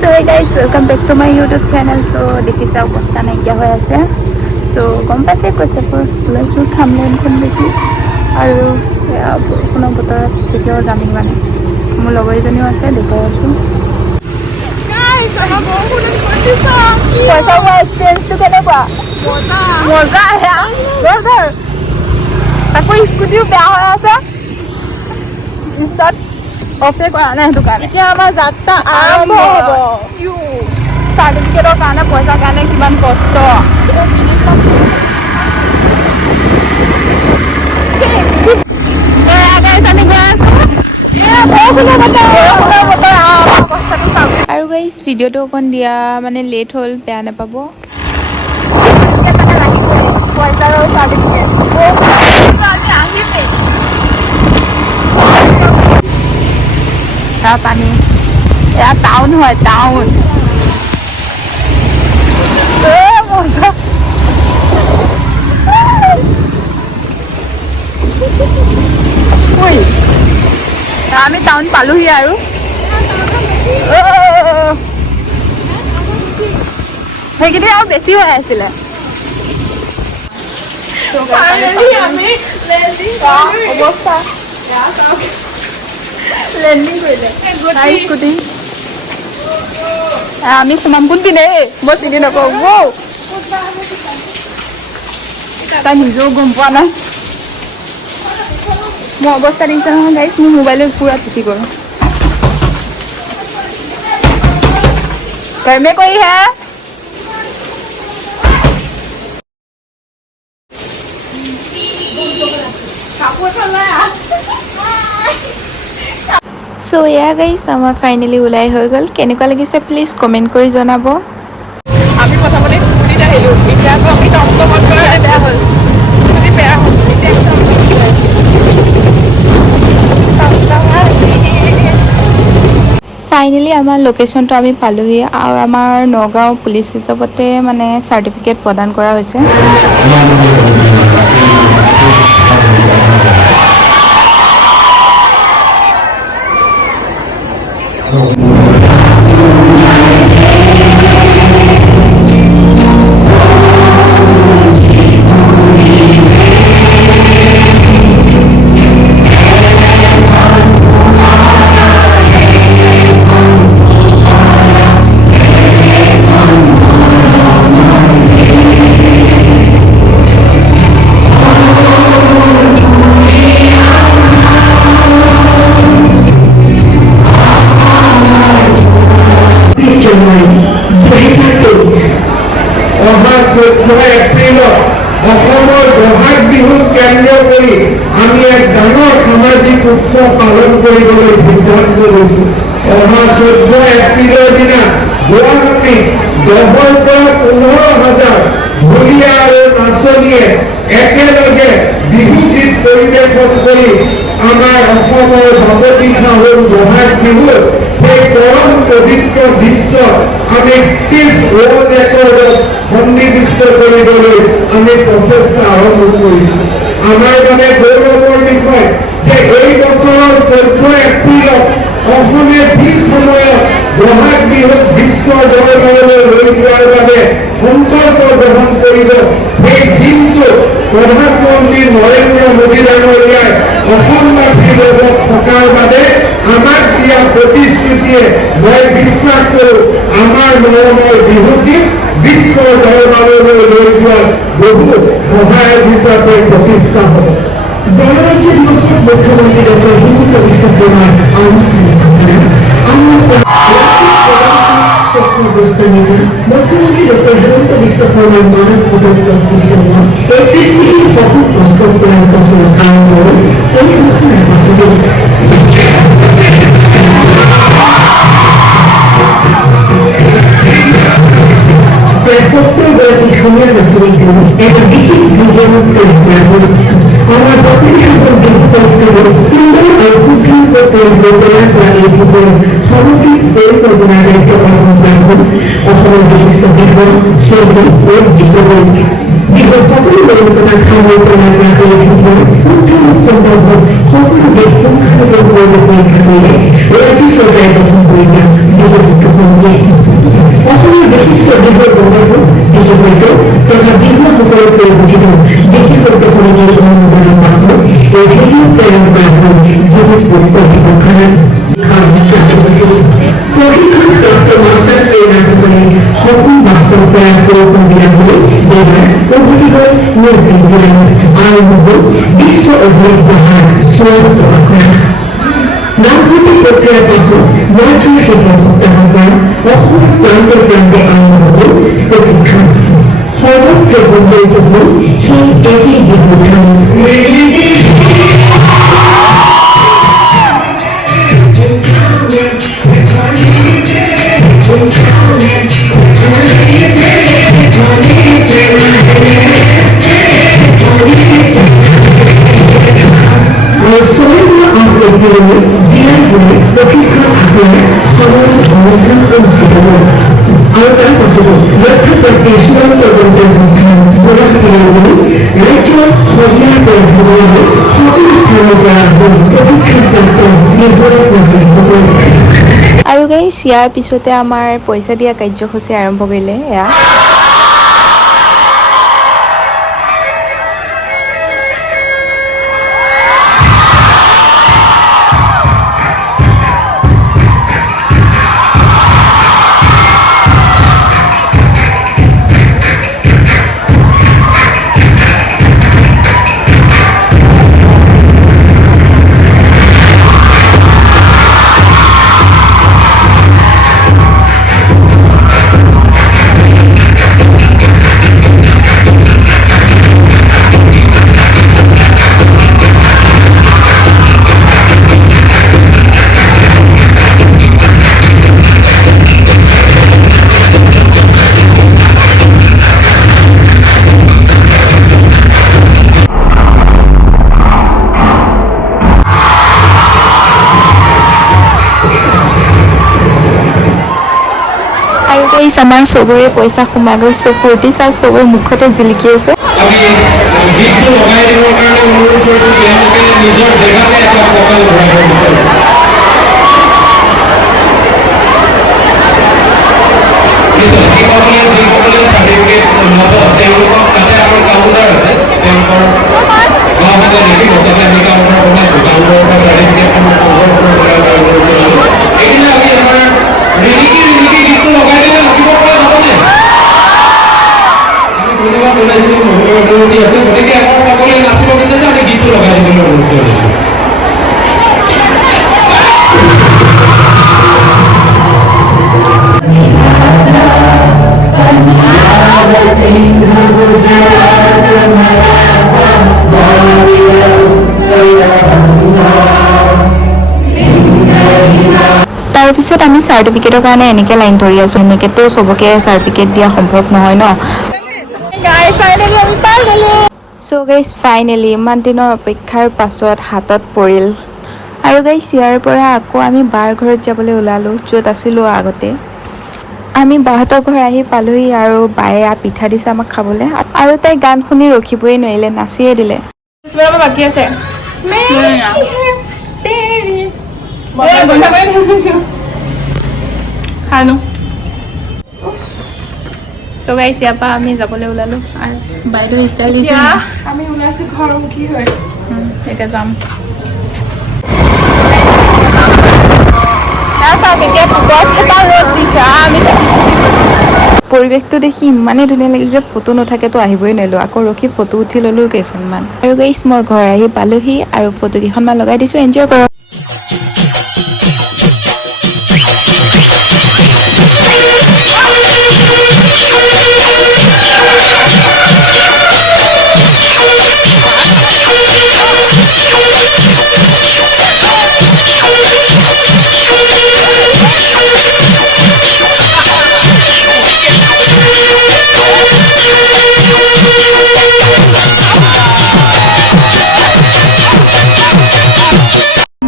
So hey guys, welcome back to my YouTube channel. So দেখিছা অৱস্থা নাইকিয়া হৈ আছে. So গম পাইছে কচ্চাপুৰ ওলাইছোঁ থামলেনখন দেখি আৰু বৰষুণৰ বতৰত কেতিয়াও যামি মানে মোৰ লগৰ এজনীও আছে দেখাই আছোঁ. পইচা হোৱা এক্সপিৰিয়েঞ্চটো কেনেকুৱা? মজা তাকো স্কুটিও বেয়া হৈ আছে অফে কৰা নাই সেইটো কাৰণে. এতিয়া আমাৰ যাত্ৰা আৰম্ভ হ'ব. চাৰ্টিফিকেটৰ কাৰণে পইচাৰ কাৰণে কিমান কষ্ট. আৰু গাইজ ভিডিঅ'টো অকণ দিয়া মানে লেট হ'ল, বেয়া নাপাব. পইচাৰ চাৰ্টিফিকেট পানী এয়া টাউন হয়, টাউন আমি টাউন পালোহি আৰু সেইকেইটা আৰু বেছি হৈ আছিলে. অৱস্থা স্কুটি আমি সোমাম কোনপিনে মই চিনি নকওঁ. তাই নিজেও গম পোৱা নাই. মোৰ অৱস্থা দেখিছে নহয় গাইছ, মোৰ মোবাইলত পুৰা টুটি গ'ল. कर्मे कोई है? সো এয়া গাইছ আমাৰ ফাইনেলি ওলাই হৈ গ'ল. কেনেকুৱা লাগিছে প্লিজ কমেণ্ট কৰি জনাব. আমি প্ৰথমতে স্কুটিত আহিলোঁ, এতিয়া আকৌ আমি টমটমত গৈ বেয়া হ'ল, স্কুটি বেয়া হ'ল. এতিয়া ফাইনেলি আমাৰ লোকেশ্যনটো আমি পালোহি আৰু আমাৰ নগাঁও পুলিচ ৰিজাৰ্ভতে মানে চাৰ্টিফিকেট প্ৰদান কৰা হৈছে. অসমৰ বহাগ বিহুক কেন্দ্ৰ কৰি আমি এক ডাঙৰ সামাজিক উৎসৱ পালন কৰিবলৈ সিদ্ধান্ত লৈছোঁ. অহা 14 এপ্ৰিলৰ দিনা গুৱাহাটীত 10,000 পৰা 15,000 ঢুলীয়া আৰু নাচনীয়ে একেলগে বিহু গীত পৰিৱেশন কৰি আমাৰ অসমৰ বাপতি সাহোন বহাগ বিহুৰ সেই পৰম পবিত্ৰ দৃশ্য আমি ৱৰ্ল্ড ৰেকৰ্ডত সন্নিৱিষ্ট কৰিবলৈ আমি প্ৰচেষ্টা আৰম্ভ কৰিছোঁ. আমাৰ বাবে গৌৰৱৰ বিষয় যে এই বছৰৰ 14 এপ্ৰিলত অসমে ঠিক সময়ত বহাগ বিহুক বিশ্বৰ দৰবাৰলৈ লৈ যোৱাৰ বাবে সংকল্প গ্ৰহণ কৰিব. সেই দিনটো প্ৰধানমন্ত্ৰী নৰেন্দ্ৰ মোদী ডাঙৰীয়াই অসমবাসীৰ লগত থকাৰ বাবে আমাক দিয়া প্ৰতিশ্ৰুতিয়ে মই বিশ্বাস কৰোঁ আমাৰ মৰমৰ বিহুটিক বিশ্বৰ দৰবাৰলৈ লৈ যোৱাৰ বহু সহায়ক হিচাপে প্ৰতিষ্ঠা হ'ব. গণৰাজ্য দিৱসত মুখ্যমন্ত্ৰী ডক্টৰ হিমন্ত বিশ্ব শৰ্মাৰ আনুষ্ঠানিক ঘোষণা. মুখ্যমন্ত্রী ডক্টর হিমন্ত বিশ্ব শর্মার মানব প্রস্তুতির জন্য এই সৃষ্টিশীল বহু প্রস্তাব করার কথা আরম্ভ এই ঘোষণার পাশে প্রায় 70 সময়ের বছরের জন্য একটা বিশেষ বিজয় আমার জাতির সকল কষ্ট সুন্দর আর কুটির করতে প্রচার করা এই ভিতরে সামগ্রিক পরিকল্পনা দায়িত্ব পালন করবেন অসমের বিশিষ্ট বিদ্বান শিল্পী ও জীবন বিগত সকল পরিকল্পনা সাময়িক এই ভিতরে উত্থান সম্পর্ক সকল ব্যক্তি পরীক্ষা করে একই সরকার গঠন করেছেন বিগত ডক্টর মাস্টার ট্রেনার কোম্পানি সকল বাস্তব প্রয়াস পরিবর্তন বিরামে এবার প্রভৃতি করে নিউজ নিউজিল্যান্ড আরম্ভ বিশ্ব অভিজ্ঞতার সমাপ্ত করা নামভর্তি প্রক্রিয়ার পাছত মহাশয় সিদ্ধান্ত গ্রহণ অসম প্রান্তে প্রান্তে আরম্ভ হল প্রশিক্ষণ সর্বত্র প্রচারিত হল সেই একই বিদ্যুৎ জিলা জুড়ে প্রশিক্ষণ আগ্রহে সমাবেশ অনুষ্ঠান অনুষ্ঠিত হল আর তার পাশে লক্ষ্য করতে চূড়ান্ত তদন্তের অনুষ্ঠান প্রদান ক্রিয়াগুলি রাজ্য সরিয়ার পরিধর্মে সকল স্থানে দেওয়া হল প্রশিক্ষণপ্রাপ্ত নির্ভর প্রস্তুত আৰু গাইছ ইয়াৰ পিছতে আমাৰ পইচা দিয়া কাৰ্যসূচী আৰম্ভ কৰিলে এয়া আমাৰ চবৰে পইচা সোমাই গৈছে ফূৰ্তি চাওক চবৰে মুখতে জিলিকি আছে তাৰপিছত আমি চাৰ্টিফিকেটৰ কাৰণে এনেকৈ লাইন ধৰি আছোঁ এনেকৈতো চবকে চাৰ্টিফিকেট দিয়া সম্ভৱ নহয় ন চ' গাইজ ফাইনেলি ইমান দিনৰ অপেক্ষাৰ পাছত হাতত পৰিল আৰু গাইজ ইয়াৰ পৰা আকৌ আমি বাৰ ঘৰত যাবলৈ ওলালোঁ য'ত আছিলোঁ আগতে আমি বাহঁতৰ ঘৰ আহি পালোহি আৰু বায়ে পিঠা দিছে আমাক খাবলৈ আৰু তাই গান শুনি ৰখিবই নোৱাৰিলে নাচিয়ে দিলে বাকী আছে খানো চ' গাইছ ইয়াৰ পৰা আমি যাবলৈ ওলালোঁ আৰু বাইদেউ ষ্টাইল দিছে আমি ওলাইছোঁ ঘৰমুখী হৈ এতিয়া যাম পৰিৱেশটো দেখি ইমানেই ধুনীয়া লাগিল যে ফটো নুঠাকেতো আহিবই নোৱাৰিলোঁ আকৌ ৰখি ফটো উঠি ল'লোঁ কেইখনমান আৰু গাইছ মই ঘৰ আহি পালোহি আৰু ফটো কেইখনমান লগাই দিছোঁ এনজয় কৰক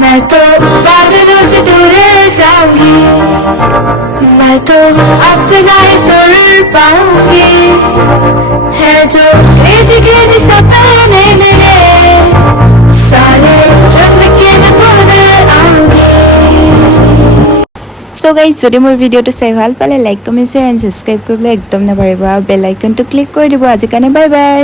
मैं तो बादलों से दूर जाऊंगी मैं तो अपना ही सुर पाऊंगी है जो क्रेजी क्रेजी सपने मेरे सारे जिंदगी में बदल आऊंगी চ' গাইজ যদি মোৰ ভিডিঅ'টো চাই ভাল পালে like comment share and subscribe কৰিবলৈ একদম নাপাহৰিব আৰু বেল আইকনটো ক্লিক কৰি দিব আজিৰ কাৰণে বাই বাই